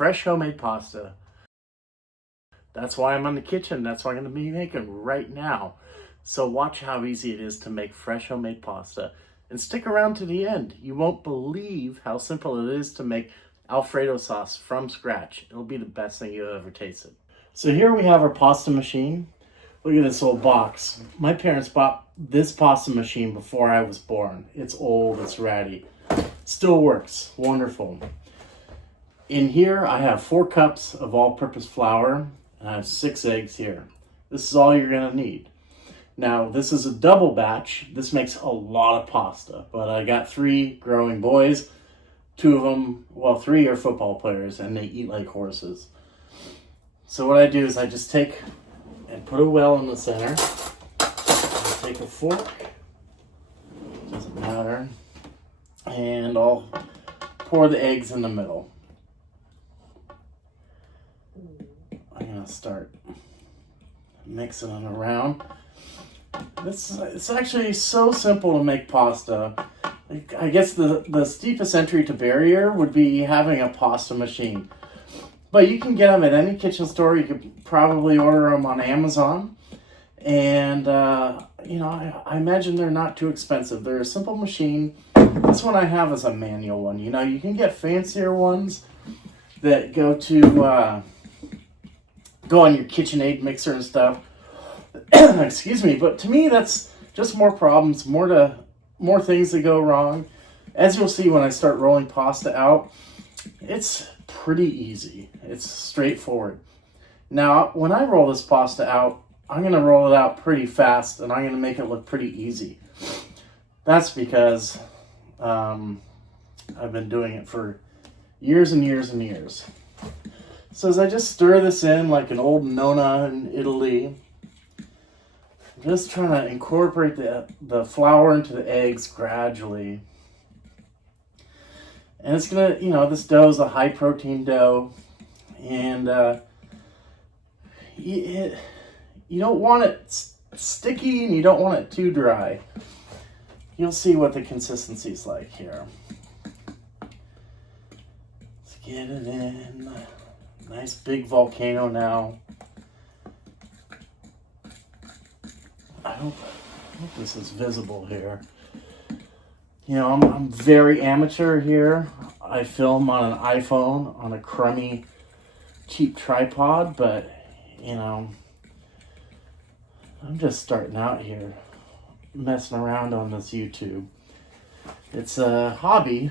fresh homemade pasta. That's why I'm in the kitchen. That's what I'm going to be making right now. So watch how easy it is to make fresh homemade pasta. And stick around to the end. You won't believe how simple it is to make Alfredo sauce from scratch. It'll be the best thing you've ever tasted. So here we have our pasta machine. Look at this old box. My parents bought this pasta machine before I was born. It's old, it's ratty. Still works, wonderful. In here I have 4 cups of all-purpose flour, and I have 6 eggs here. This is all you're gonna need. Now, this is a double batch. This makes a lot of pasta, but I got 3 growing boys. 2 of them, well, 3 are football players, and they eat like horses. So what I do is I just take and put a well in the center. I take a fork, doesn't matter, and I'll pour the eggs in the middle. I'm gonna start mixing them around. It's actually so simple to make pasta. I guess the steepest entry to barrier would be having a pasta machine. But you can get them at any kitchen store. You could probably order them on Amazon. And, I imagine they're not too expensive. They're a simple machine. This one I have is a manual one. You can get fancier ones that go on your KitchenAid mixer and stuff. Excuse me. But to me, that's just more problems, more things that go wrong. As you'll see when I start rolling pasta out, it's pretty easy. It's straightforward. Now, when I roll this pasta out, I'm going to roll it out pretty fast, and I'm going to make it look pretty easy. That's because I've been doing it for years and years and years. So as I just stir this in like an old nonna in Italy, I'm just trying to incorporate the flour into the eggs gradually. And it's going to, this dough is a high protein dough. And you don't want it sticky and you don't want it too dry. You'll see what the consistency is like here. Let's get it in. Nice big volcano now. I hope this is visible here. I'm very amateur here. I film on an iPhone on a crummy, cheap tripod, but, I'm just starting out here, messing around on this YouTube. It's a hobby.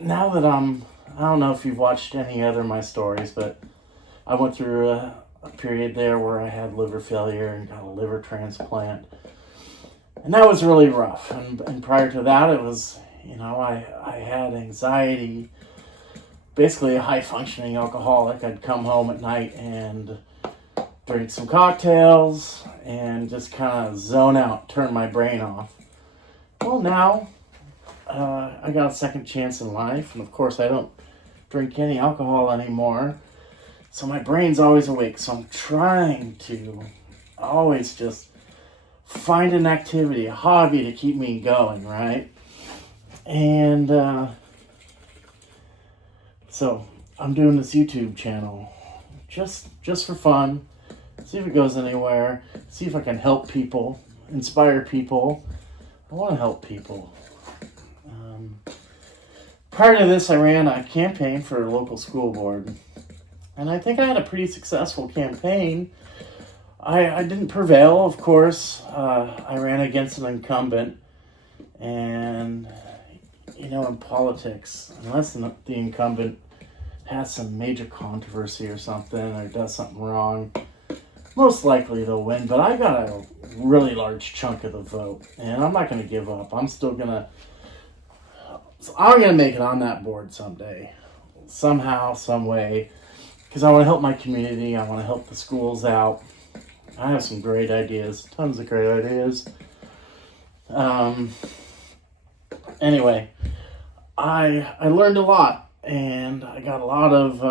Now that I don't know if you've watched any other of my stories, but I went through a period there where I had liver failure and got a liver transplant. And that was really rough. And prior to that, it was, I had anxiety, basically a high-functioning alcoholic. I'd come home at night and drink some cocktails and just kind of zone out, turn my brain off. Well, now I got a second chance in life, and of course I don't drink any alcohol anymore. So my brain's always awake. So I'm trying to always just find an activity, a hobby to keep me going, right? And so I'm doing this YouTube channel just for fun. See if it goes anywhere. See if I can help people, inspire people. I want to help people. Prior to this, I ran a campaign for a local school board. And I think I had a pretty successful campaign. I didn't prevail, of course. I ran against an incumbent. And, in politics, unless the incumbent has some major controversy or something, or does something wrong, most likely they'll win. But I got a really large chunk of the vote. And I'm not going to give up. I'm going to make it on that board someday. Somehow, some way. Because I want to help my community. I want to help the schools out. I have some great ideas. Tons of great ideas. Anyway, I learned a lot. And I got a lot of,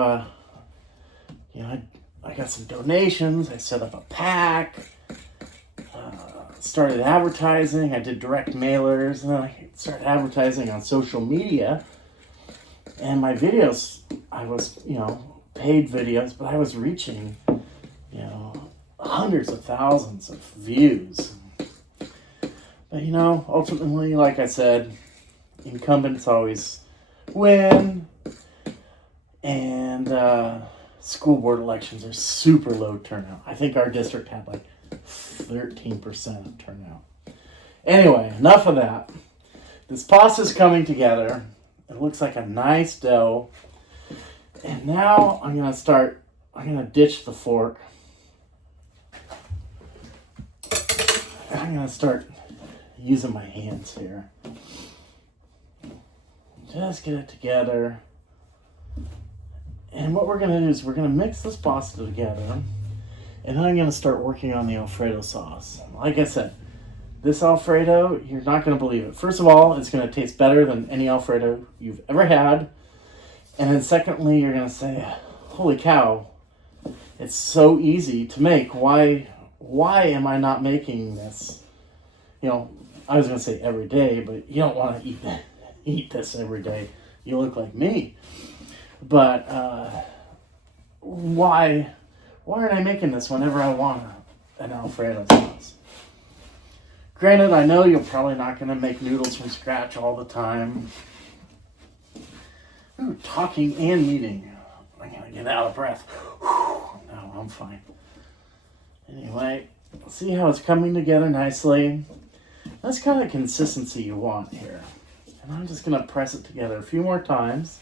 I got some donations. I set up a PAC. started advertising. I did direct mailers, and then I started advertising on social media. And my videos, I was, paid videos, but I was reaching, hundreds of thousands of views. But, ultimately, like I said, incumbents always win. And school board elections are super low turnout. I think our district had like 13% of turnout. Anyway, enough of that. This pasta's coming together. It looks like a nice dough. And now I'm going to ditch the fork. I'm going to start using my hands here. Just get it together. And what we're going to do is we're going to mix this pasta together. And then I'm going to start working on the Alfredo sauce. Like I said, this Alfredo, you're not going to believe it. First of all, it's going to taste better than any Alfredo you've ever had. And then secondly, you're going to say, holy cow, it's so easy to make. Why am I not making this? I was going to say every day, but you don't want to eat this every day. You look like me. But why aren't I making this whenever I want an Alfredo sauce? Granted, I know you're probably not going to make noodles from scratch all the time. Ooh, talking and kneading. I'm going to get out of breath. No, I'm fine. Anyway, see how it's coming together nicely. That's kind of consistency you want here. And I'm just going to press it together a few more times.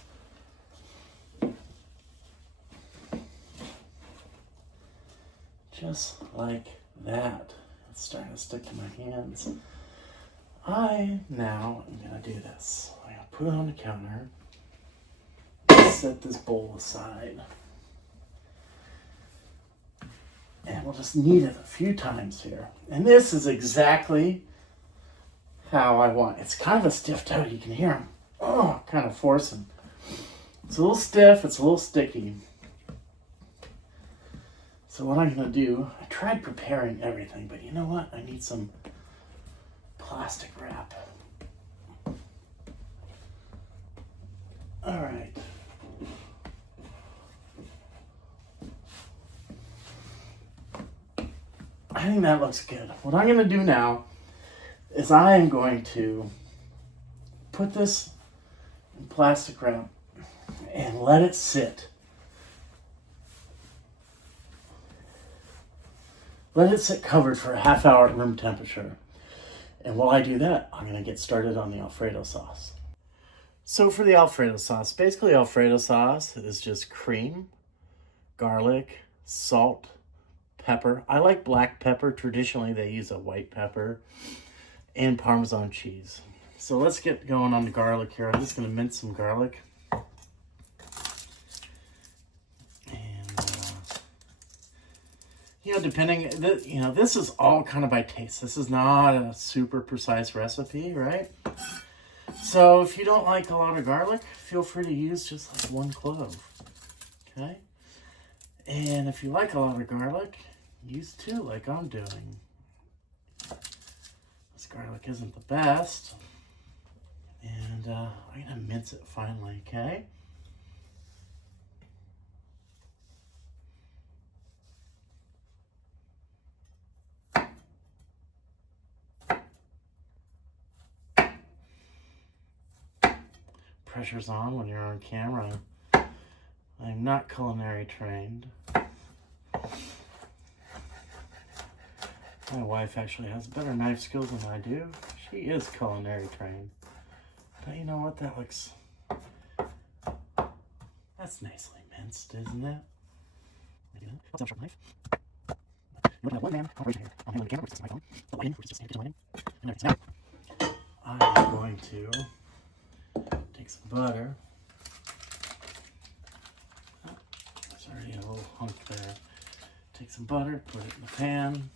Just like that. It's starting to stick to my hands. I now am going to do this. I'm going to put it on the counter. Set this bowl aside. And we'll just knead it a few times here. And this is exactly how I want. It's kind of a stiff dough. You can hear them. Oh, kind of forcing. It's a little stiff. It's a little sticky. So what I'm going to do, I tried preparing everything, but you know what? I need some plastic wrap. All right. I think that looks good. What I'm going to do now is I am going to put this in plastic wrap and let it sit. Let it sit covered for a half hour at room temperature. And while I do that, I'm going to get started on the Alfredo sauce. So for the Alfredo sauce, basically Alfredo sauce is just cream, garlic, salt, pepper. I like black pepper. Traditionally, they use a white pepper and Parmesan cheese. So let's get going on the garlic here. I'm just going to mince some garlic. Depending, this is all kind of by taste. This is not a super precise recipe, right? So if you don't like a lot of garlic, feel free to use just like one clove, okay? And if you like a lot of garlic, use two like I'm doing. This garlic isn't the best. And I'm gonna mince it finely, okay? Pressure's on when you're on camera. I'm not culinary trained. My wife actually has better knife skills than I do. She is culinary trained. But you know what? That looks... That's nicely minced, isn't it? What's up, sharp knife? Looking at one man operation here. I'm handling the camera, which is my phone. The lighting, which is just the kitchen lighting. And everything's now. I'm going to take some butter. Oh, there's already a little hunk there. Take some butter, put it in the pan.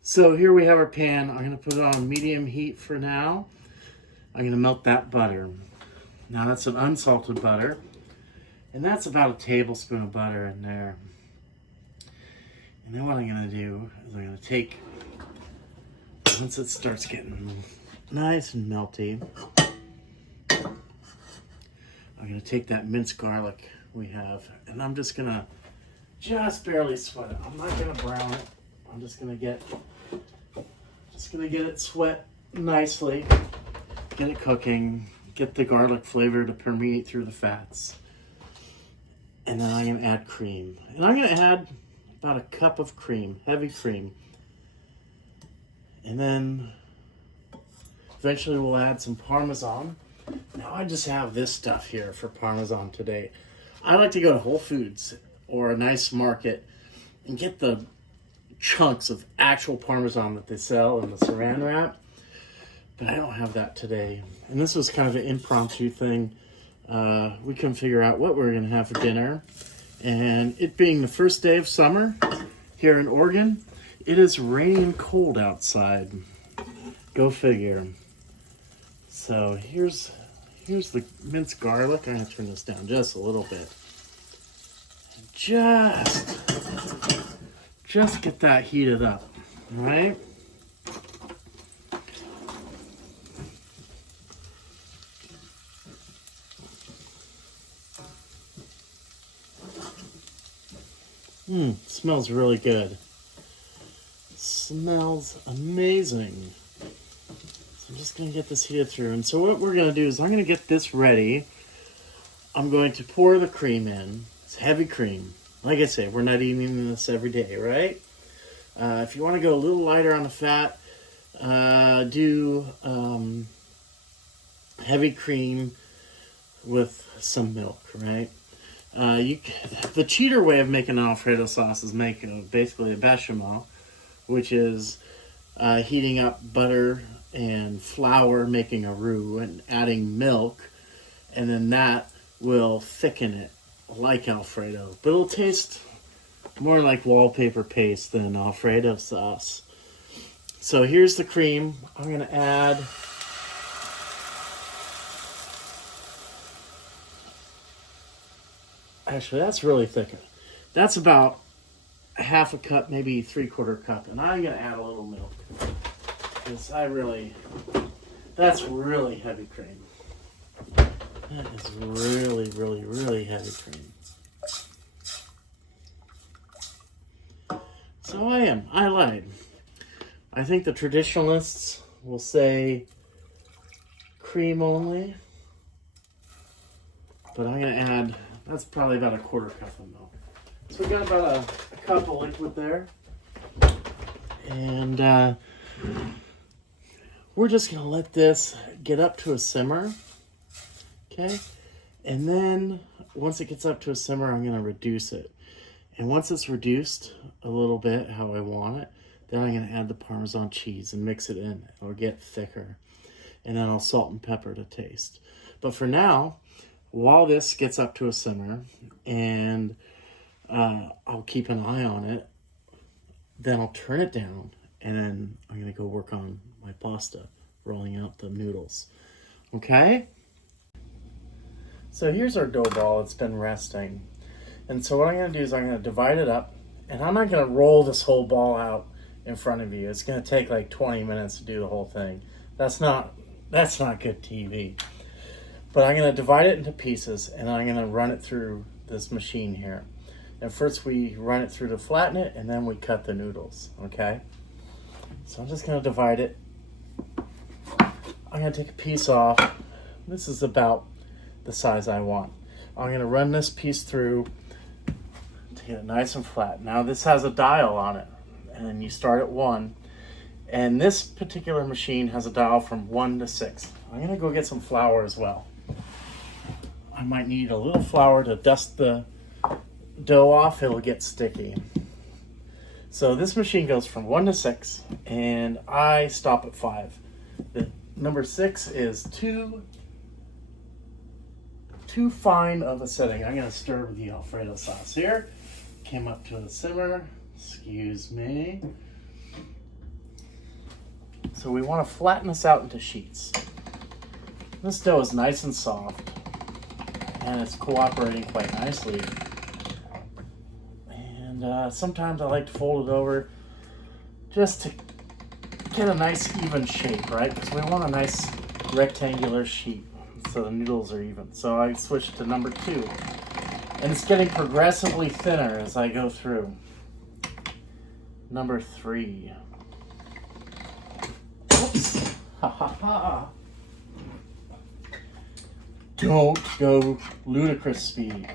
So here we have our pan. I'm going to put it on medium heat for now. I'm going to melt that butter. Now that's an unsalted butter. And that's about a tablespoon of butter in there. And then what I'm gonna do is I'm gonna take, once it starts getting nice and melty, I'm gonna take that minced garlic we have, and I'm just gonna barely sweat it. I'm not gonna brown it. I'm just gonna get it sweat nicely, get it cooking, get the garlic flavor to permeate through the fats. And then I'm gonna add cream. And I'm gonna add about a cup of cream, heavy cream. And then eventually we'll add some Parmesan. Now I just have this stuff here for Parmesan today. I like to go to Whole Foods or a nice market and get the chunks of actual Parmesan that they sell in the saran wrap. But I don't have that today. And this was kind of an impromptu thing. We couldn't figure out what we were gonna have for dinner. And it being the first day of summer here in Oregon, it is rainy and cold outside. Go figure. So here's the minced garlic. I'm gonna turn this down just a little bit. Just get that heated up, all right? Smells really good. Smells amazing. So I'm just gonna get this heated through. And so what we're gonna do is I'm gonna get this ready. I'm going to pour the cream in. It's heavy cream. Like I say, we're not eating this every day, right? If you wanna go a little lighter on the fat, do heavy cream with some milk, right? The cheater way of making an Alfredo sauce is making basically a bechamel, which is heating up butter and flour, making a roux, and adding milk, and then that will thicken it like Alfredo. But it'll taste more like wallpaper paste than Alfredo sauce. So here's the cream. I'm going to add actually, that's really thick. That's about a half a cup, maybe 3/4 cup. And I'm going to add a little milk. Because that's really heavy cream. That is really, really, really heavy cream. So I lied. I think the traditionalists will say cream only. But I'm going to add, that's probably about a 1/4 cup of milk. So we got about a cup of liquid there. And we're just going to let this get up to a simmer. Okay? And then once it gets up to a simmer, I'm going to reduce it. And once it's reduced a little bit how I want it, then I'm going to add the Parmesan cheese and mix it in. It'll get thicker. And then I'll salt and pepper to taste. But for now, while this gets up to a simmer, and I'll keep an eye on it, then I'll turn it down, and then I'm going to go work on my pasta, rolling out the noodles. Okay? So here's our dough ball. It's been resting. And so what I'm going to do is I'm going to divide it up, and I'm not going to roll this whole ball out in front of you. It's going to take like 20 minutes to do the whole thing. That's not good TV. But I'm going to divide it into pieces, and I'm going to run it through this machine here. And first we run it through to flatten it, and then we cut the noodles, okay? So I'm just going to divide it. I'm going to take a piece off. This is about the size I want. I'm going to run this piece through to get it nice and flat. Now this has a dial on it, and you start at 1. And this particular machine has a dial from 1 to 6. I'm going to go get some flour as well. I might need a little flour to dust the dough off. It'll get sticky. So this machine goes from 1 to 6, and I stop at 5. The number 6 is too fine of a setting. I'm going to stir with the Alfredo sauce here. Came up to a simmer. Excuse me. So we want to flatten this out into sheets. This dough is nice and soft, and it's cooperating quite nicely. And And sometimes I like to fold it over just to get a nice even shape, right? Because we want a nice rectangular shape so the noodles are even. So I switched to number 2. And it's getting progressively thinner as I go through. Number 3. Oops. Ha ha ha. Don't go ludicrous speed.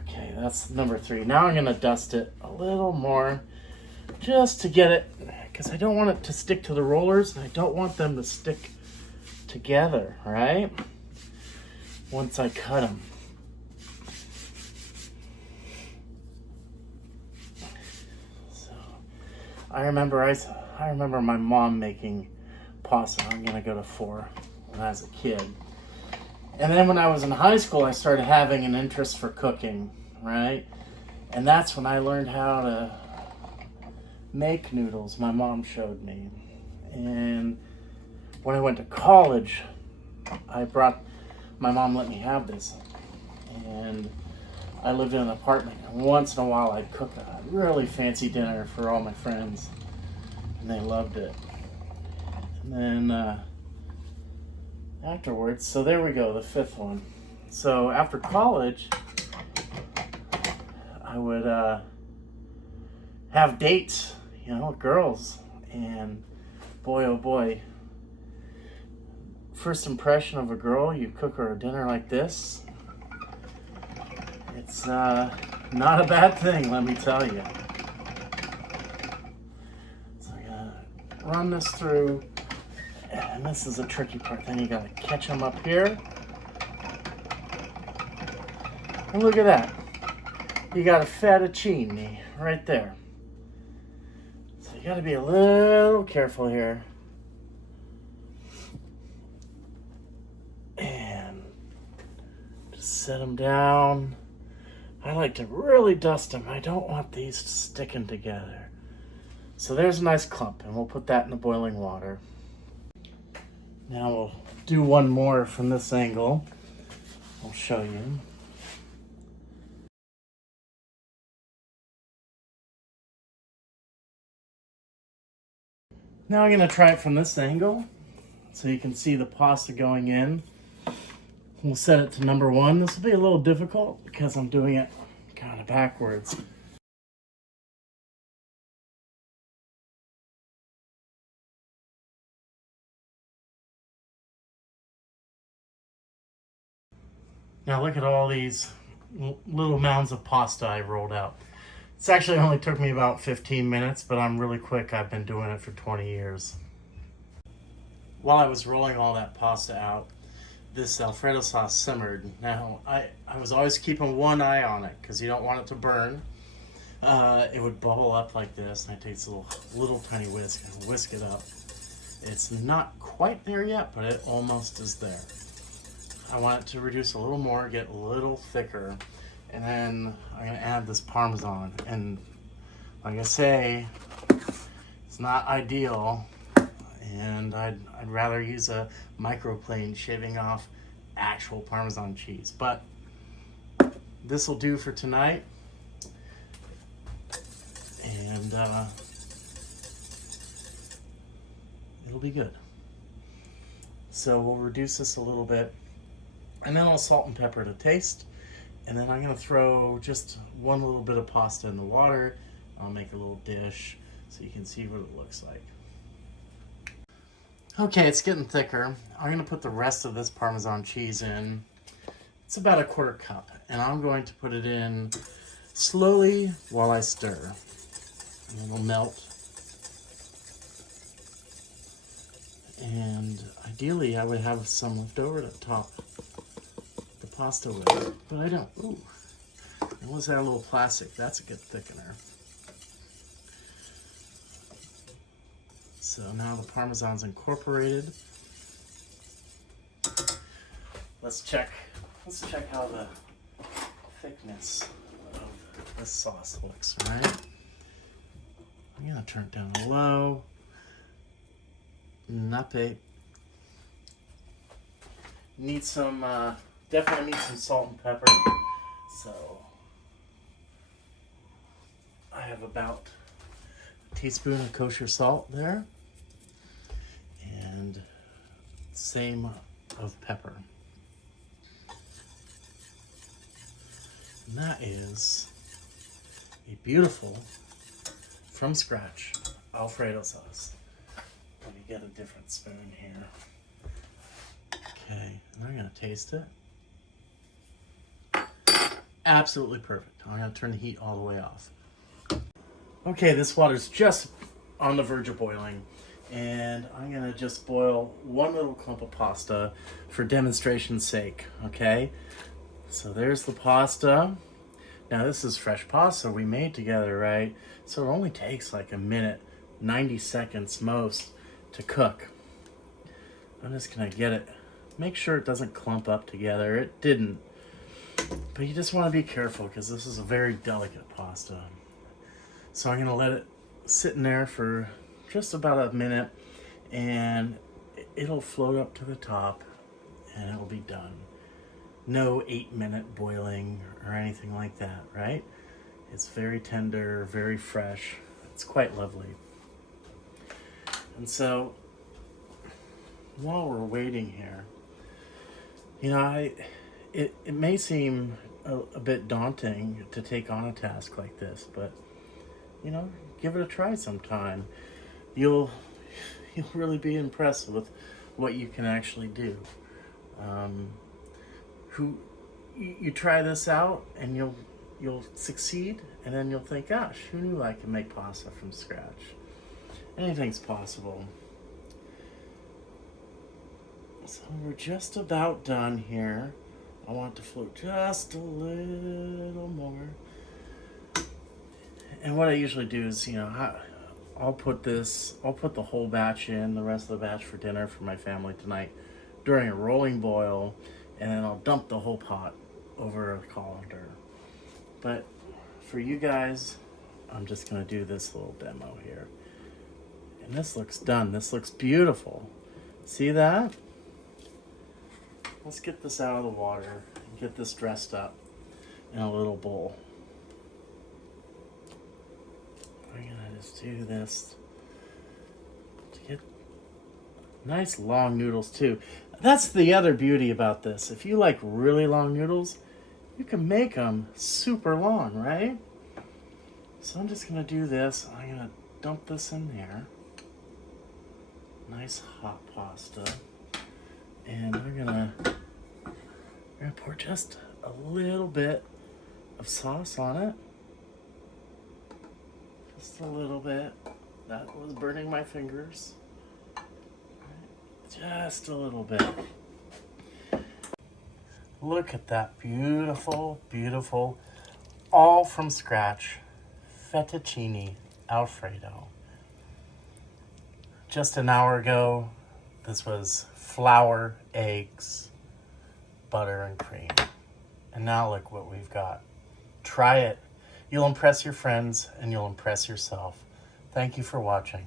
Okay, that's number 3. Now I'm going to dust it a little more just to get it, because I don't want it to stick to the rollers and I don't want them to stick together, right? Once I cut them. So I remember my mom making pasta. I'm gonna go to 4 when I was a kid. And then when I was in high school, I started having an interest for cooking, right? And that's when I learned how to make noodles. My mom showed me. And when I went to college, my mom let me have this. And I lived in an apartment. And once in a while, I'd cook a really fancy dinner for all my friends. And they loved it. And then afterwards, so there we go, the 5th one. So after college, I would have dates, girls. And boy, oh boy, first impression of a girl, you cook her a dinner like this, it's not a bad thing, let me tell you. So I gotta run this through, and this is a tricky part. Then you gotta catch them up here. And look at that. You got a fettuccine right there. So you gotta be a little careful here. Set them down. I like to really dust them. I don't want these sticking together. So there's a nice clump, and we'll put that in the boiling water. Now we'll do one more from this angle. I'll show you. Now I'm going to try it from this angle so you can see the pasta going in. We'll set it to number 1. This will be a little difficult because I'm doing it kind of backwards. Now look at all these little mounds of pasta I rolled out. It's actually only took me about 15 minutes, but I'm really quick. I've been doing it for 20 years. While I was rolling all that pasta out, this Alfredo sauce simmered. Now, I was always keeping one eye on it because you don't want it to burn. It would bubble up like this, and I take this little tiny whisk and whisk it up. It's not quite there yet, but it almost is there. I want it to reduce a little more, get a little thicker, and then I'm going to add this Parmesan. And like I say, it's not ideal, and I'd rather use a microplane shaving off actual Parmesan cheese. But this will do for tonight. And it'll be good. So we'll reduce this a little bit, and then I'll salt and pepper to taste. And then I'm going to throw just one little bit of pasta in the water. I'll make a little dish so you can see what it looks like. Okay, it's getting thicker. I'm going to put the rest of this Parmesan cheese in. It's about a 1/4 cup, and I'm going to put it in slowly while I stir. And it'll melt. And ideally, I would have some left over to top the pasta with, but I don't. Ooh, and what's that little plastic? That's a good thickener. So now the Parmesan's incorporated. Let's check how the thickness of this sauce looks, right? I'm gonna turn it down low. Nappe. Need some definitely need some salt and pepper. So I have about a teaspoon of kosher salt there, and same of pepper. And that is a beautiful, from scratch, Alfredo sauce. Let me get a different spoon here. Okay, and I'm gonna taste it. Absolutely perfect. I'm gonna turn the heat all the way off. Okay, this water's just on the verge of boiling, and I'm gonna just boil one little clump of pasta for demonstration's sake, okay? So there's the pasta. Now this is fresh pasta we made together, right? So it only takes like a minute, 90 seconds most to cook. I'm just gonna get it, make sure it doesn't clump up together. It didn't, but you just wanna be careful because this is a very delicate pasta. So I'm gonna let it sit in there for just about a minute, and it'll float up to the top and it'll be done. No 8-minute boiling or anything like that, right? It's very tender, very fresh. It's quite lovely. And so while we're waiting here, you know, it may seem a bit daunting to take on a task like this, but you know, give it a try sometime. You'll really be impressed with what you can actually do. You try this out and you'll succeed, and then you'll think, gosh, who knew I could make pasta from scratch? Anything's possible. So we're just about done here. I want it to float just a little more. And what I usually do is, you know, I'll put the whole batch in, the rest of the batch for dinner for my family tonight during a rolling boil, and then I'll dump the whole pot over a colander. But for you guys, I'm just gonna do this little demo here. And this looks done. This looks beautiful. See that? Let's get this out of the water and get this dressed up in a little bowl. I'm gonna just do this to get nice long noodles too. That's the other beauty about this. If you like really long noodles, you can make them super long, right? So I'm just gonna do this. I'm gonna dump this in there. Nice hot pasta. And we're gonna pour just a little bit of sauce on it. Just a little bit. That was burning my fingers. Just a little bit. Look at that beautiful, beautiful, all from scratch fettuccine Alfredo. Just an hour ago, this was flour, eggs, butter, and cream. And now look what we've got. Try it. You'll impress your friends and you'll impress yourself. Thank you for watching.